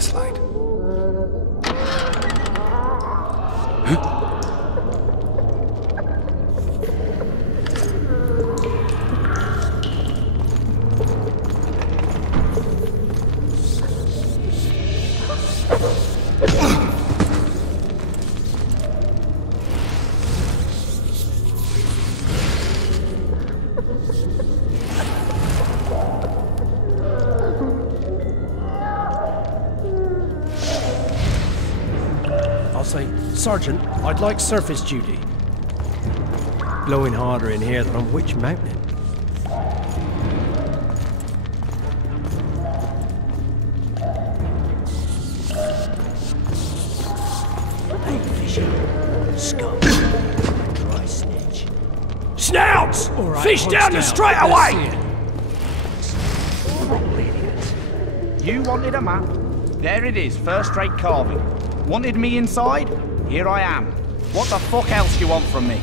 this light. Sergeant, I'd like surface duty. Blowing harder in here than on Witch Mountain. Ain't fishing. Scum. Dry snitch. Snouts! Right, Fish down the straight away! You wanted a map? There it is, first-rate carving. Wanted me inside? Here I am. What the fuck else do you want from me?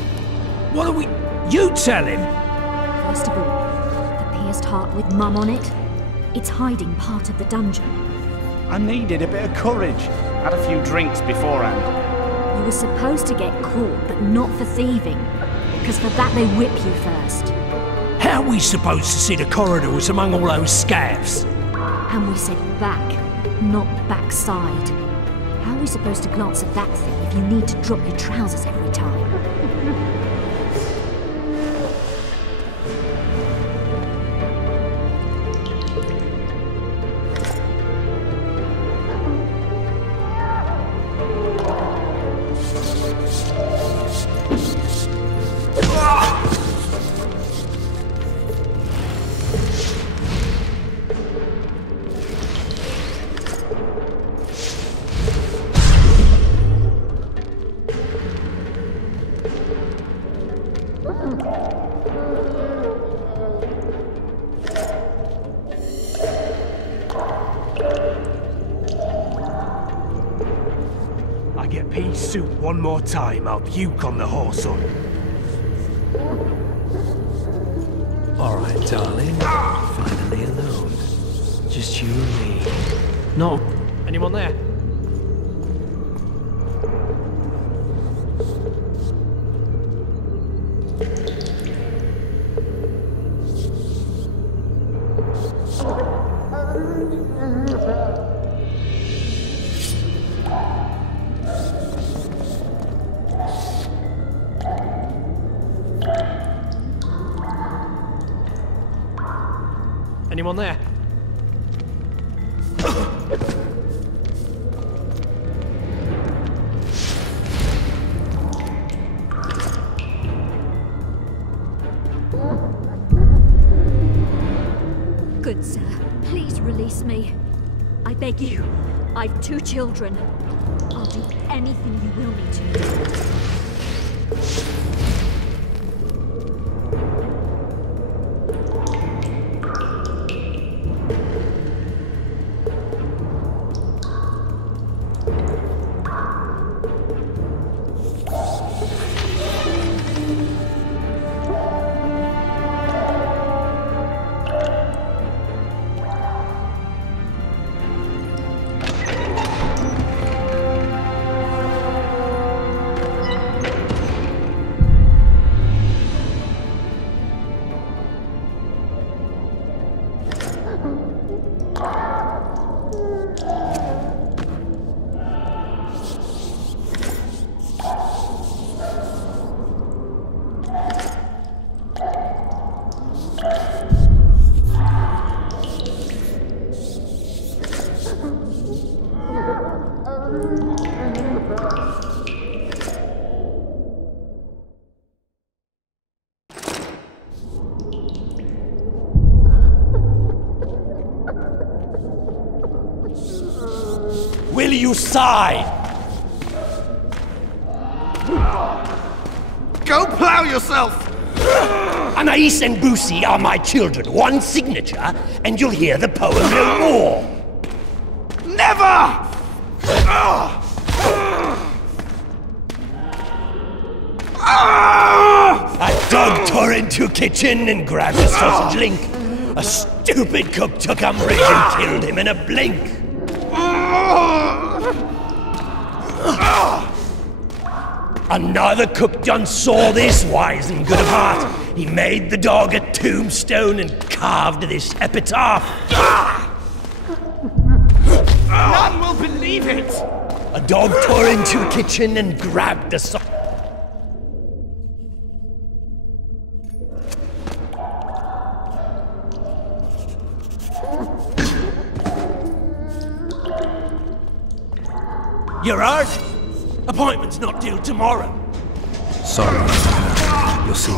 What are we... You tell him! First of all, the pierced heart with Mum on it. It's hiding part of the dungeon. I needed a bit of courage. Had a few drinks beforehand. You were supposed to get caught, but not for thieving. Because for that they whip you first. How are we supposed to see the corridors among all those scavs? And we said back, not backside. How are we supposed to glance at that thing if you need to drop your trousers every time? One more time, I'll puke on the horse on. Alright, darling. Finally alone. Just you and me. No. Anyone there? Anyone there? Good sir, please release me. I beg you. I've 2 children. I'll do anything you will me to. Will you sigh? Go plow yourself! Anais and Boosie are my children. One signature, and you'll hear the poem no more. Never! A dog tore into your kitchen and grabbed a sausage link. A stupid cook took umbrage and killed him in a blink. Another cook done saw this, wise and good of heart. He made the dog a tombstone and carved this epitaph. None will believe it! A dog tore into a kitchen and grabbed a You're hurt? Appointment's not due tomorrow. Sorry. You'll see.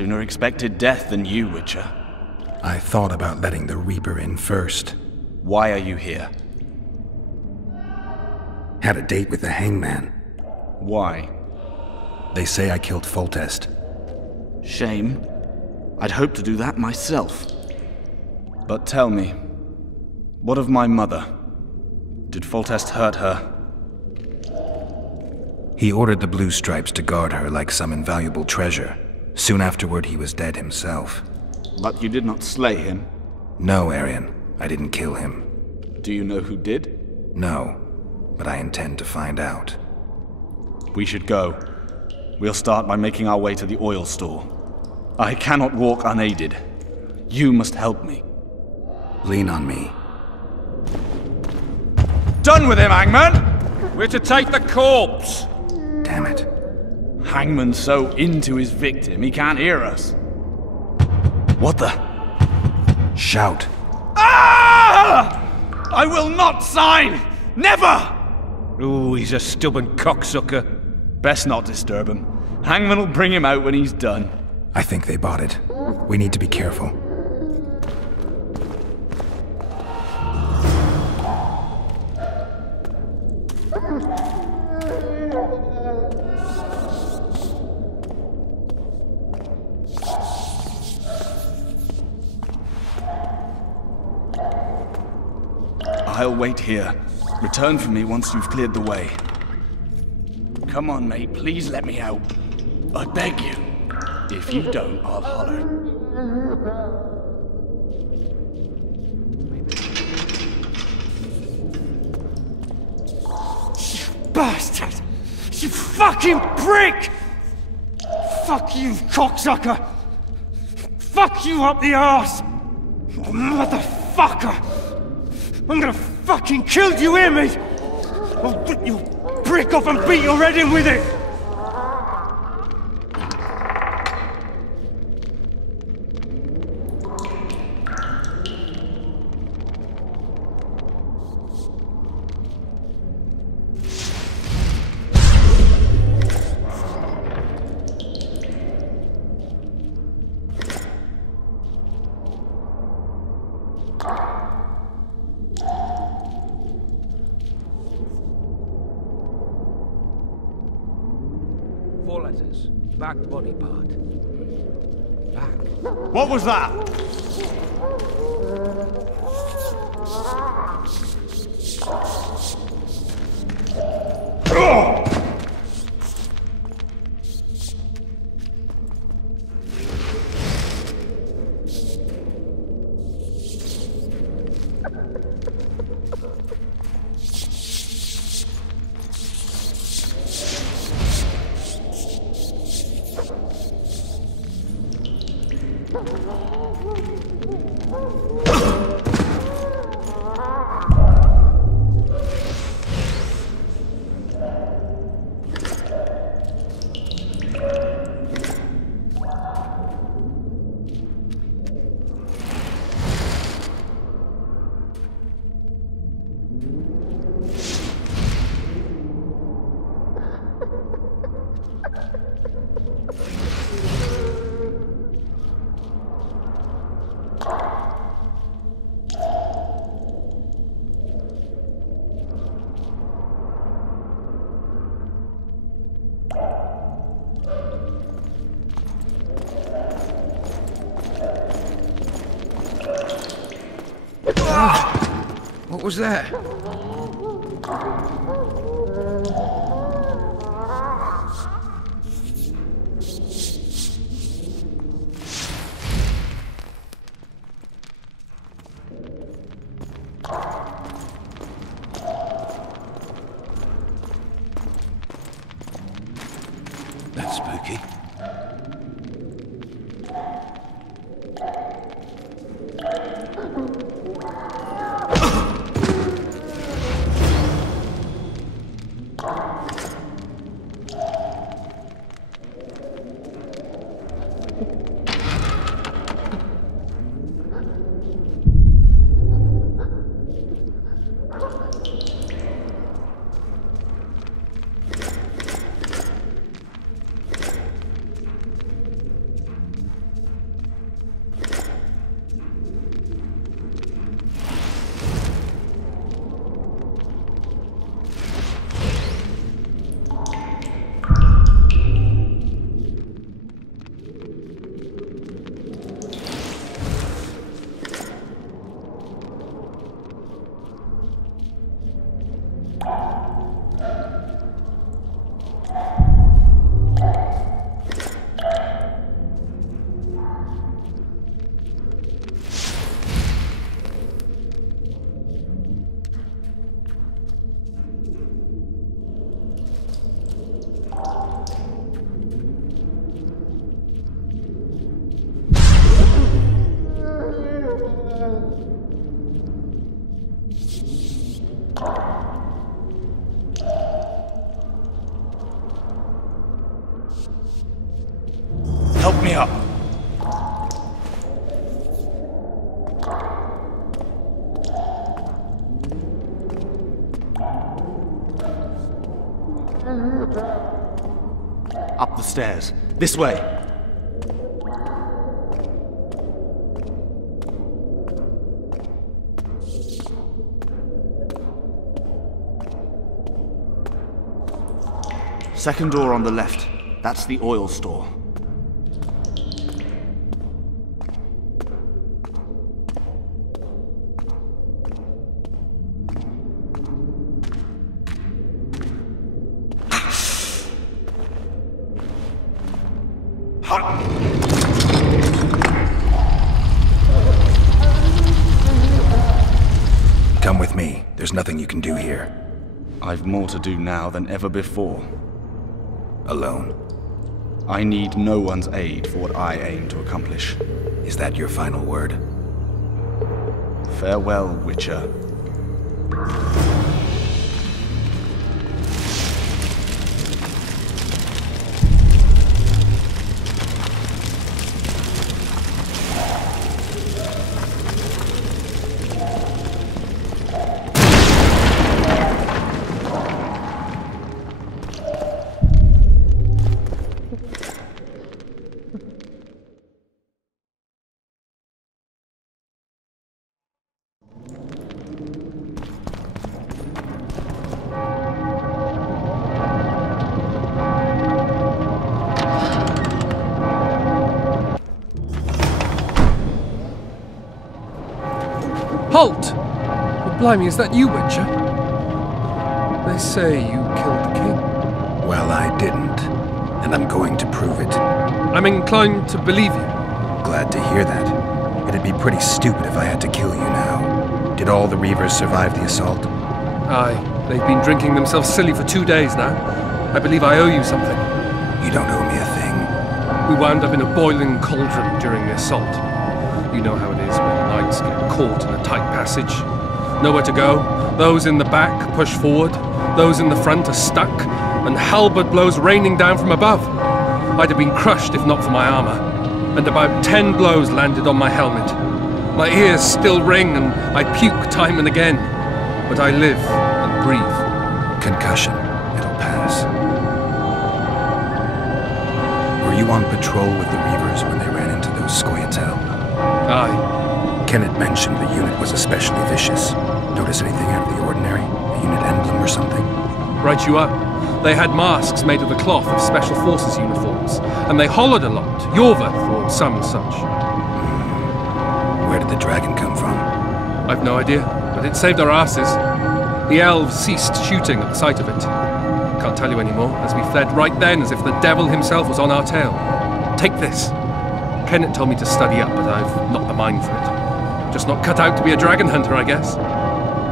Sooner expected death than you, Witcher. I thought about letting the Reaper in first. Why are you here? Had a date with the hangman. Why? They say I killed Foltest. Shame. I'd hoped to do that myself. But tell me, what of my mother? Did Foltest hurt her? He ordered the Blue Stripes to guard her like some invaluable treasure. Soon afterward, he was dead himself. But you did not slay him? No, Arian. I didn't kill him. Do you know who did? No, but I intend to find out. We should go. We'll start by making our way to the oil store. I cannot walk unaided. You must help me. Lean on me. Done with him, Hangman! We're to take the corpse! Damn it. Hangman's so into his victim, he can't hear us. What the? Shout. Ah! I will not sign! Never! Ooh, he's a stubborn cocksucker. Best not disturb him. Hangman will bring him out when he's done. I think they bought it. We need to be careful. I'll wait here. Return for me once you've cleared the way. Come on, mate. Please let me out. I beg you. If you don't, I'll holler. You bastard! You fucking prick! Fuck you, cocksucker! Fuck you up the arse! Motherfucker! I'm gonna fucking kill you, hear me? I'll rip your brick off and beat your head in with it! 4 letters. Back body part. Back. What was that? What was that? That's spooky. Help me up. Up the stairs. This way. Second door on the left. That's the oil store. Come with me. There's nothing you can do here. I've more to do now than ever before. Alone. I need no one's aid for what I aim to accomplish. Is that your final word? Farewell, Witcher. Halt! Oh, blimey, is that you, Witcher? They say you killed the king. Well, I didn't. And I'm going to prove it. I'm inclined to believe you. Glad to hear that. It'd be pretty stupid if I had to kill you now. Did all the Reavers survive the assault? Aye, they've been drinking themselves silly for 2 days now. I believe I owe you something. You don't owe me a thing. We wound up in a boiling cauldron during the assault. You know how it is when knights get caught in a tight passage. Nowhere to go. Those in the back push forward. Those in the front are stuck. And halberd blows raining down from above. I'd have been crushed if not for my armor. And about 10 blows landed on my helmet. My ears still ring and I puke time and again. But I live and breathe. Concussion. It'll pass. Were you on patrol with the Reavers when they ran into those Scoia'tael? Aye. Kenneth mentioned the unit was especially vicious. Notice anything out of the ordinary? A unit emblem or something? Right you are. They had masks made of the cloth of Special Forces uniforms, and they hollered a lot, Yorveth or some such. Where did the dragon come from? I've no idea, but it saved our asses. The elves ceased shooting at the sight of it. Can't tell you anymore, as we fled right then as if the devil himself was on our tail. Take this. Kenneth told me to study up, but I've not the mind for it. Just not cut out to be a dragon hunter, I guess.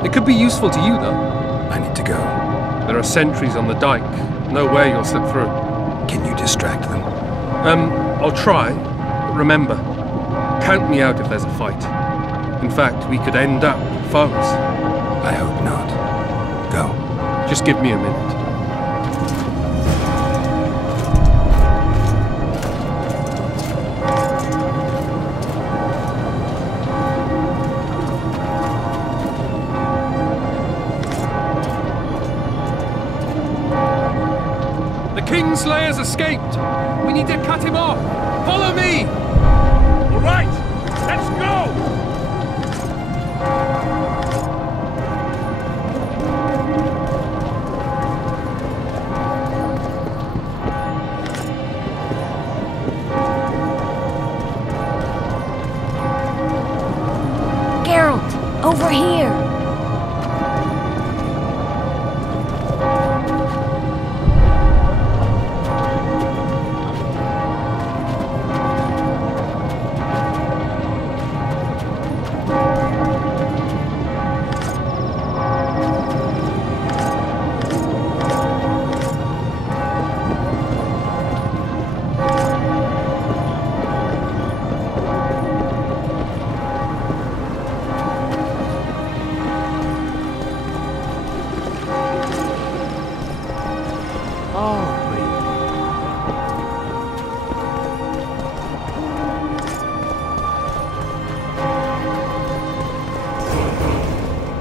It could be useful to you, though. I need to go. There are sentries on the dike. No way you'll slip through. Can you distract them? I'll try. But remember, count me out if there's a fight. In fact, we could end up foes. I hope not. Go. Just give me a minute. Kingslayer's escaped! We need to cut him off! Follow me! All right, let's go! Geralt, over here!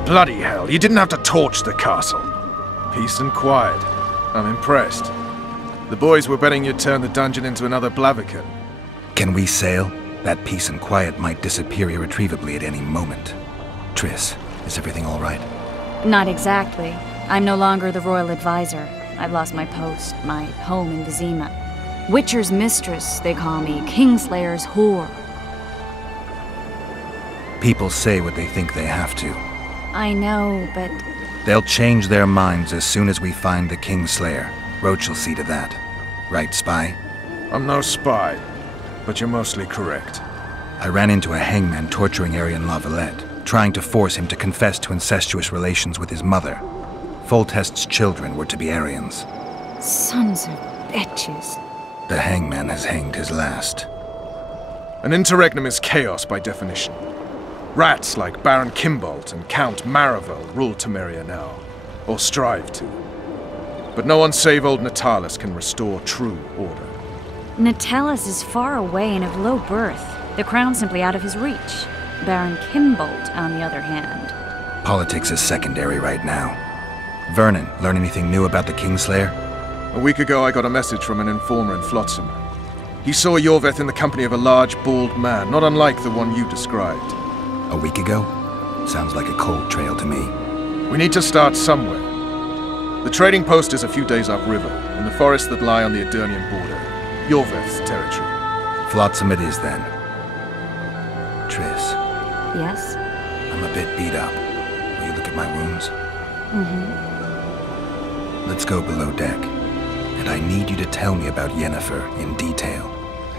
Bloody hell, you didn't have to torch the castle. Peace and quiet. I'm impressed. The boys were betting you'd turn the dungeon into another Blaviken. Can we sail? That peace and quiet might disappear irretrievably at any moment. Triss, is everything all right? Not exactly. I'm no longer the royal advisor. I've lost my post, my home in Vizima. Witcher's mistress, they call me. Kingslayer's whore. People say what they think they have to. I know, but... They'll change their minds as soon as we find the Kingslayer. Roach will see to that. Right, Spy? I'm no spy, but you're mostly correct. I ran into a hangman torturing Arian Lavalette, trying to force him to confess to incestuous relations with his mother. Foltest's children were to be Aryans. Sons of bitches. The hangman has hanged his last. An interregnum is chaos by definition. Rats like Baron Kimbolt and Count Maravel rule Temeria now, or strive to. But no one save old Natalis can restore true order. Natalis is far away and of low birth. The crown's simply out of his reach. Baron Kimbolt, on the other hand. Politics is secondary right now. Vernon, learn anything new about the Kingslayer? A week ago I got a message from an informer in Flotsam. He saw Yorveth in the company of a large, bald man, not unlike the one you described. A week ago? Sounds like a cold trail to me. We need to start somewhere. The trading post is a few days upriver, in the forests that lie on the Edirnian border. Yorveth's territory. Flotsam it is, then. Triss. Yes? I'm a bit beat up. Will you look at my wounds? Let's go below deck. And I need you to tell me about Yennefer in detail.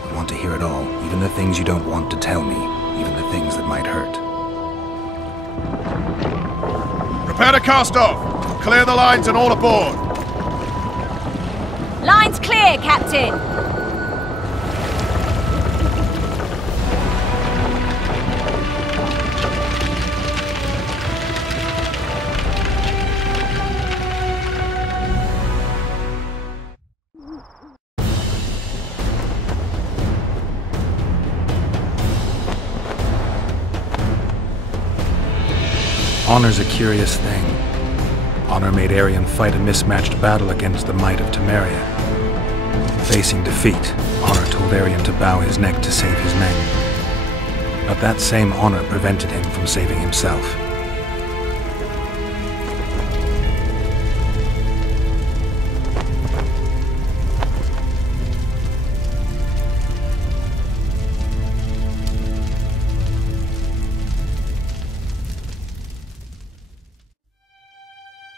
I want to hear it all, even the things you don't want to tell me, even the things that might hurt. Prepare to cast off! Clear the lines and all aboard! Line's clear, Captain! Honor's a curious thing. Honor made Aryan fight a mismatched battle against the might of Temeria. Facing defeat, Honor told Aryan to bow his neck to save his men. But that same honor prevented him from saving himself.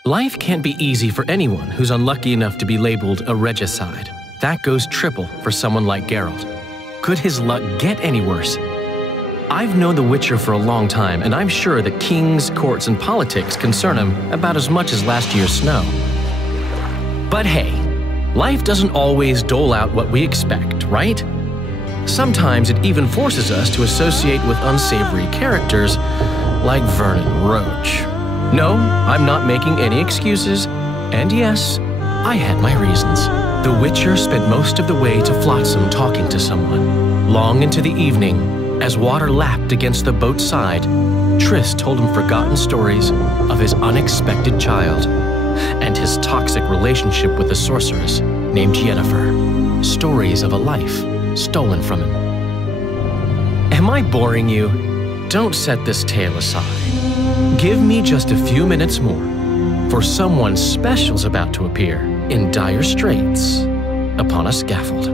Life can't be easy for anyone who's unlucky enough to be labeled a regicide. That goes triple for someone like Geralt. Could his luck get any worse? I've known the Witcher for a long time, and I'm sure that kings, courts, and politics concern him about as much as last year's snow. But hey, life doesn't always dole out what we expect, right? Sometimes it even forces us to associate with unsavory characters like Vernon Roach. No, I'm not making any excuses, and yes, I had my reasons. The Witcher spent most of the way to Flotsam talking to someone. Long into the evening, as water lapped against the boat's side, Triss told him forgotten stories of his unexpected child and his toxic relationship with a sorceress named Yennefer. Stories of a life stolen from him. Am I boring you? Don't set this tale aside. Give me just a few minutes more, for someone special's about to appear in dire straits upon a scaffold.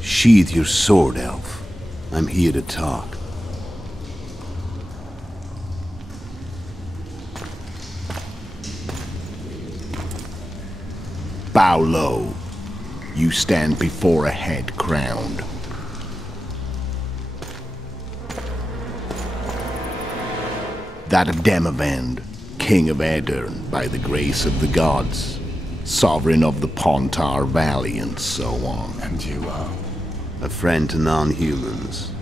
Sheathe your sword, elf. I'm here to talk. Bow low. You stand before a head crowned. That of Demavend, king of Aedirn, by the grace of the gods, sovereign of the Pontar Valley, and so on. And you are? A friend to non-humans.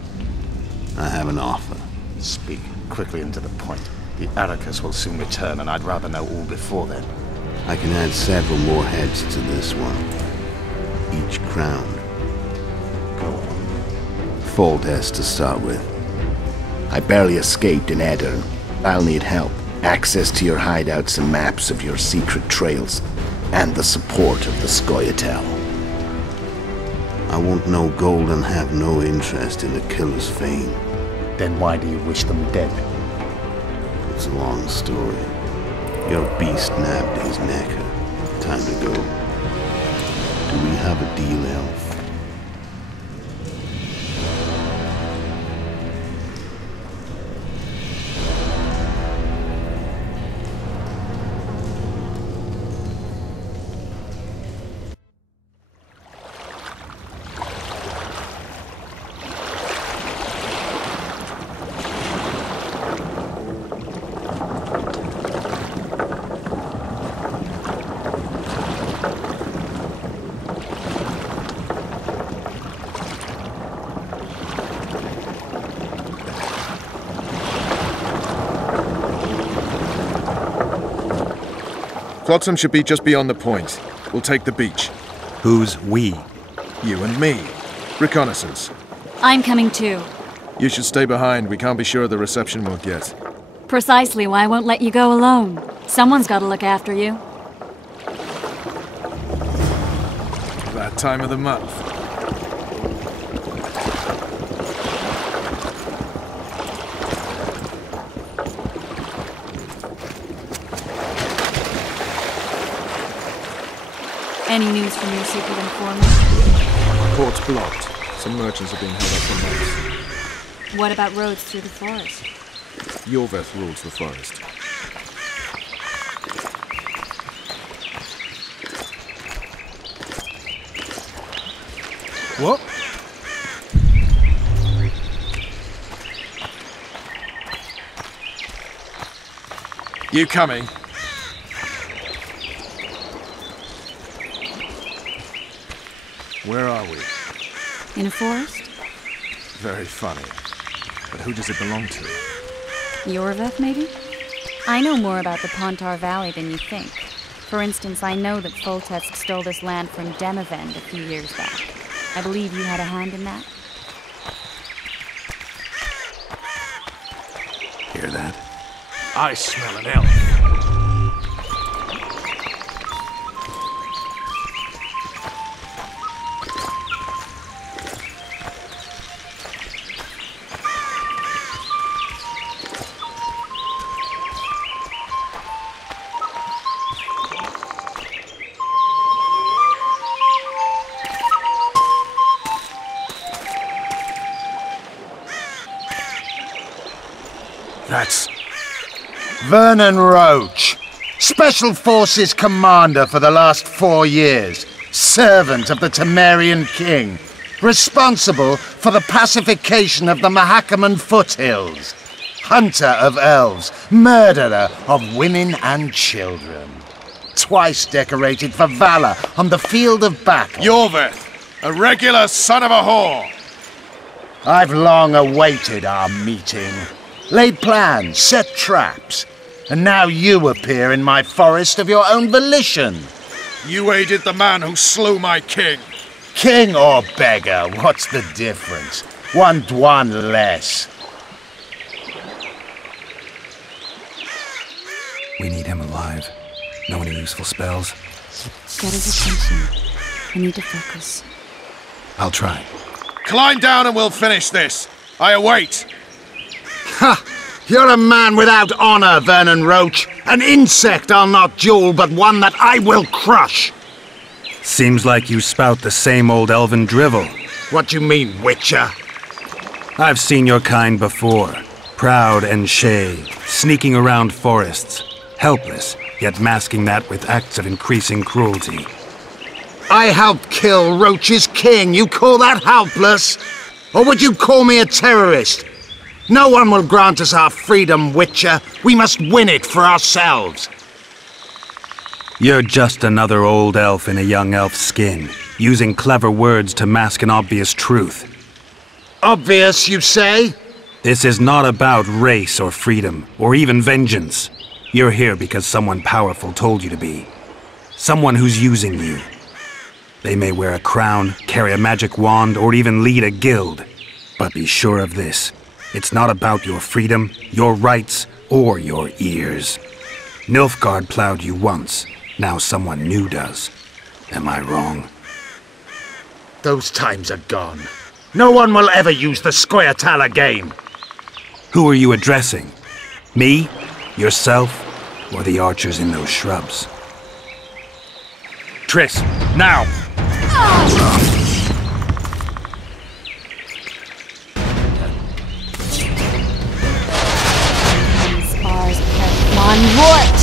I have an offer. Speak quickly and to the point. The Arrakis will soon return, and I'd rather know all before then. I can add several more heads to this one. Each crowned. Go on. Foltest to start with. I barely escaped in Edirn. I'll need help. Access to your hideouts and maps of your secret trails. And the support of the Scoia'tael. I want no gold and have no interest in the killer's fame. Then why do you wish them dead? It's a long story. Your beast nabbed his necker. Time to go. Do we have a deal, Elf? Flotsam should be just beyond the point. We'll take the beach. Who's we? You and me. Reconnaissance. I'm coming too. You should stay behind. We can't be sure of the reception we'll get. Precisely why I won't let you go alone. Someone's got to look after you. That time of the month. Any news from your secret informant? Port's blocked. Some merchants are being held up for months. What about roads through the forest? Yorveth rules the forest. What? You coming? Where are we? In a forest? Very funny. But who does it belong to? Yorveth, maybe? I know more about the Pontar Valley than you think. For instance, I know that Foltest stole this land from Demavend a few years back. I believe you had a hand in that? Hear that? I smell an elf. That's... Vernon Roach, Special Forces Commander for the last 4 years, servant of the Temerian King, responsible for the pacification of the Mahakaman foothills, hunter of elves, murderer of women and children, twice decorated for valor on the field of battle. Yorveth, a regular son of a whore! I've long awaited our meeting. Laid plans, set traps, and now you appear in my forest of your own volition. You aided the man who slew my king. King or beggar, what's the difference? One Dwan less. We need him alive. Know any useful spells? Get his attention. I need to focus. I'll try. Climb down and we'll finish this. I await. Ha! You're a man without honor, Vernon Roach. An insect I'll not duel, but one that I will crush. Seems like you spout the same old elven drivel. What do you mean, Witcher? I've seen your kind before. Proud and shay, sneaking around forests. Helpless, yet masking that with acts of increasing cruelty. I helped kill Roach's king. You call that helpless? Or would you call me a terrorist? No one will grant us our freedom, Witcher. We must win it for ourselves. You're just another old elf in a young elf's skin, using clever words to mask an obvious truth. Obvious, you say? This is not about race or freedom, or even vengeance. You're here because someone powerful told you to be. Someone who's using you. They may wear a crown, carry a magic wand, or even lead a guild. But be sure of this. It's not about your freedom, your rights, or your ears. Nilfgaard plowed you once. Now someone new does. Am I wrong? Those times are gone. No one will ever use the Scoia'tael again. Who are you addressing? Me? Yourself? Or the archers in those shrubs? Triss, now! Spars of Mon Rort!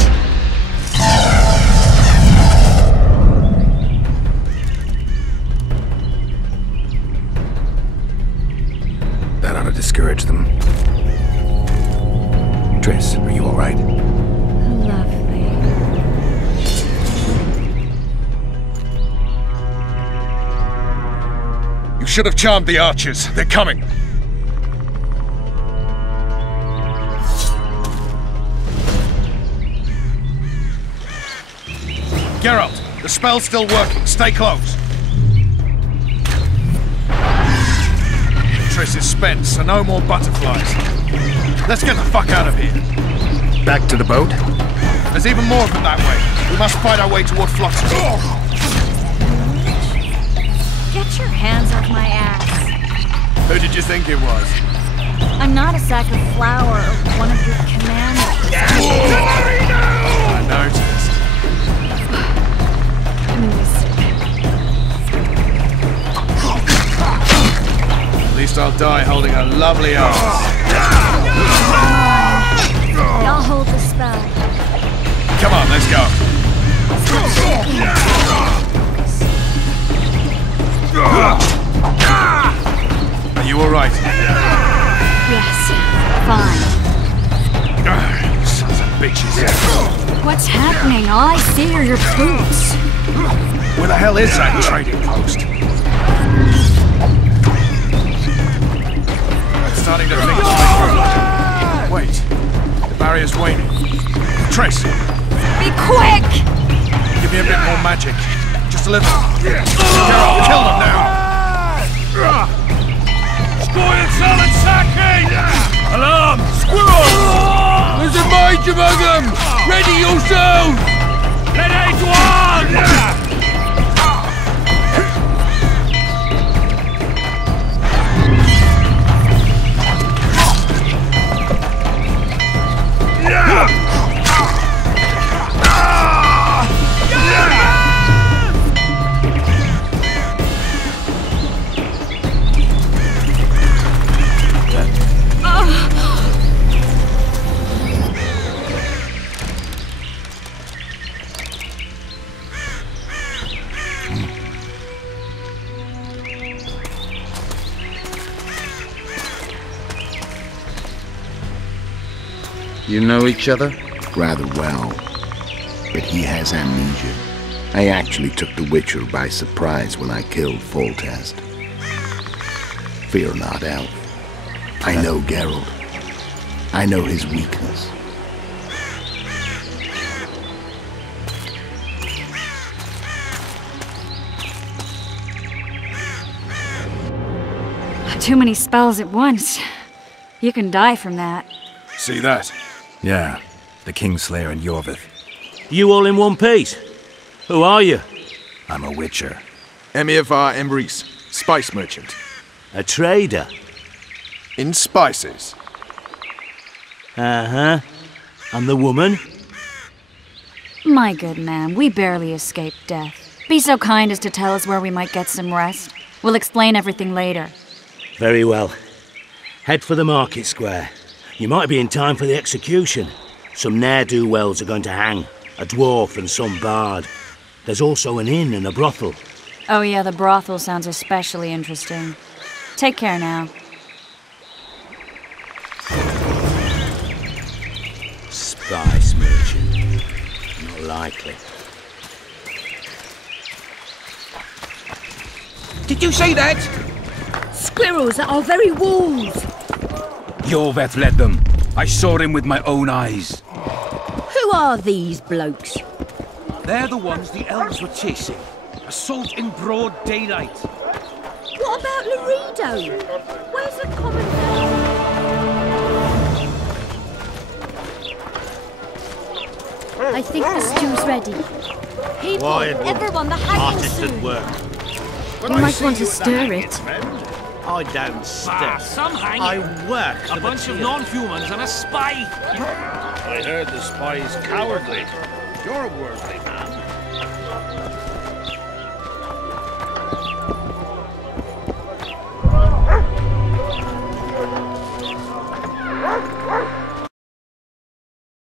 That ought to discourage them. Triss, are you all right? Lovely. You should have charmed the archers. They're coming. Geralt, the spell's still working. Stay close. Triss is spent, so no more butterflies. Let's get the fuck out of here. Back to the boat? There's even more of them that way. We must fight our way toward Flotsam. Get your hands off my ass. Who did you think it was? I'm not a sack of flour or one of your commanders. I noticed. At least I'll die holding a lovely arm. I'll hold the spell. Come on, let's go. Are you all right? Yes, fine. Sons of bitches. What's happening? All I see are your boots. Where the hell is that trading post? Starting to think it's like... Wait, the barrier's waning. Triss! Be quick! Give me a bit more magic. Just a little. Geralt, kill them now! Scoia'tael and sacking! Alarm! Squirrel! There's a mage among them! Ready yourselves! Ready to arm! You know each other? Rather well. But he has amnesia. I actually took the Witcher by surprise when I killed Foltest. Fear not, Elf. I know Geralt. I know his weakness. Too many spells at once. You can die from that. See that? Yeah, the Kingslayer and Yorvith. You all in one piece? Who are you? I'm a Witcher. Emiavar Emrys, spice merchant. A trader? In spices. Uh-huh. And the woman? My good man, we barely escaped death. Be so kind as to tell us where we might get some rest. We'll explain everything later. Very well. Head for the market square. You might be in time for the execution. Some ne'er-do-wells are going to hang. A dwarf and some bard. There's also an inn and a brothel. Oh yeah, the brothel sounds especially interesting. Take care now. Spice merchant. Not likely. Did you see that? Squirrels at our very walls! Yorveth led them. I saw him with my own eyes. Who are these blokes? They're the ones the elves were chasing. Assault in broad daylight. What about Laredo? Where's the commandant? I think the stew's ready. People, everyone, the hanging soon. Work. You might want to stir it. I don't stir. Some hanging. I work. A bunch of non-humans and a spy. I heard the spy's cowardly. You're a worthy man.